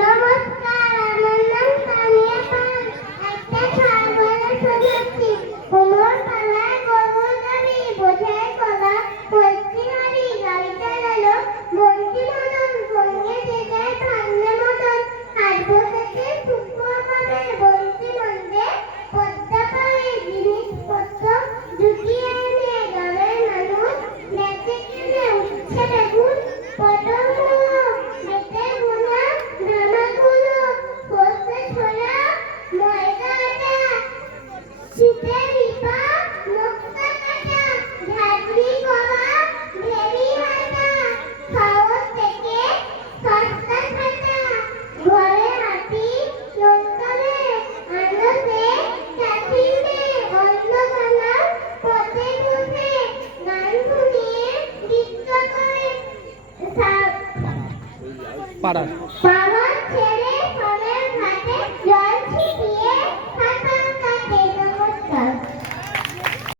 নমস্কার, আমার নাম তানিয়া পাল। একটা ছড়া বলে শোনাচ্ছি। কুমোর পালায় গরুর গাড়ি, বোঝায় কলা, মৈত্রী হারি, গাড়ি চালালো বন্টি মদন, সঙ্গে যেটায় ভাঙলে মদন, হাত বসেছে শুক্র পাবে বন্টি মন্দে, পদ্মা পায়ে জিনিসপত্র জুটিয়ে এনে গ্রামের মানুষ নেচে কিনে উঠছে বেগুন, পটল মুলো, বেটে বোনা, ধামাগুলো, সর্ষে ছোলা, ময়দা আটা, শীতের রিপা, মুক্তা কাটা, ঝাঁঝরি করা, ভেরি ভাজা, খাওয়ার থেকে সস্তা খাটা, ঘরে হাতি, লোকরে, আনন্দে, চাচিলে, অন্নদানা, পথে বসে, গান শুনিয়ে, নৃত্য করে, পাড়ার পাড়ার ছেড়ে